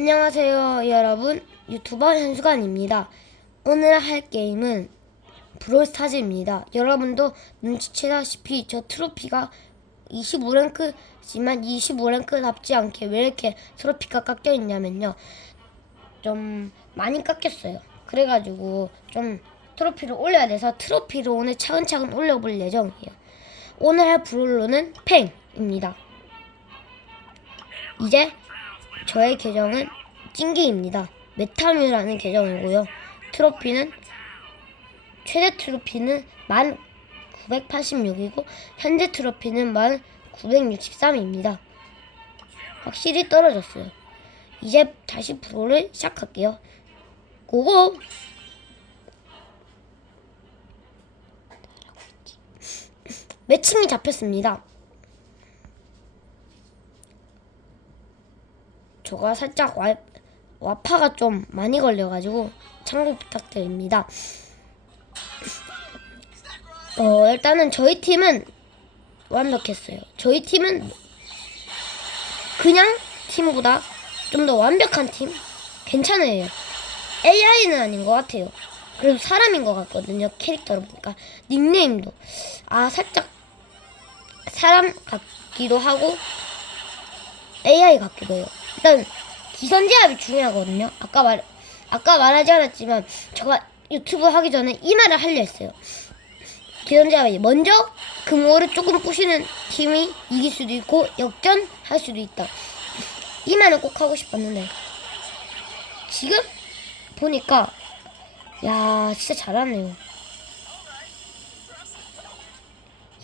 안녕하세요 여러분. 유튜버 현수관입니다. 오늘 할 게임은 브롤스타즈입니다. 여러분도 눈치채다시피 저 트로피가 25랭크지만 25랭크답지 않게 왜 이렇게 트로피가 깎여 있냐면요. 좀 많이 깎였어요. 그래가지고 좀 트로피를 올려야 돼서 트로피를 오늘 차근차근 올려볼 예정이에요. 오늘 할 브롤로는 팽입니다. 이제 저의 계정은 찡기입니다. 메타뮤라는 계정이고요. 트로피는 최대 트로피는 1986이고 현재 트로피는 1963입니다. 확실히 떨어졌어요. 이제 다시 프로를 시작할게요. 고고! 매칭이 잡혔습니다. 저가 살짝 와, 와파가 좀 많이 걸려가지고 참고 부탁드립니다. 어, 일단은 저희 팀은 완벽했어요. 저희 팀은 그냥 팀보다 좀 더 완벽한 팀? 괜찮아요. AI는 아닌 것 같아요. 그래도 사람인 것 같거든요. 캐릭터로 보니까. 닉네임도. 아, 살짝 사람 같기도 하고 AI 같기도 해요. 일단 기선제압이 중요하거든요. 아까 말 아까 말하지 않았지만 제가 유튜브 하기 전에 이 말을 하려 했어요. 기선제압이 먼저 금호를 조금 부시는 팀이 이길 수도 있고 역전할 수도 있다. 이 말은 꼭 하고 싶었는데 지금 보니까 야 진짜 잘하네요.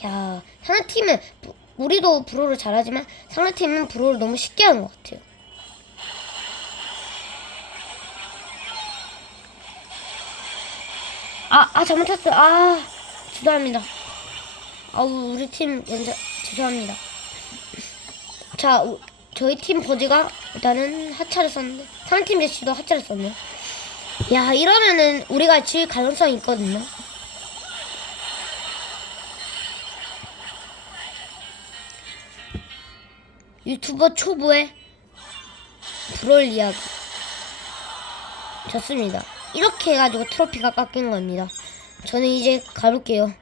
야 상대 팀은 부- 우리도 브로를 잘하지만 상대 팀은 브로를 너무 쉽게 하는 것 같아요. 아, 아, 잘못했어요. 아, 죄송합니다. 아우, 우리 팀, 연자, 죄송합니다. 자, 우- 저희 팀 버즈가 일단은 하차를 썼는데, 상팀 제시도 하차를 썼네요. 야, 이러면은 우리가 질 가능성이 있거든요. 유튜버 초보의 브롤 이야기. 좋습니다. 이렇게 해가지고 트로피가 깎인 겁니다. 저는 이제 가볼게요.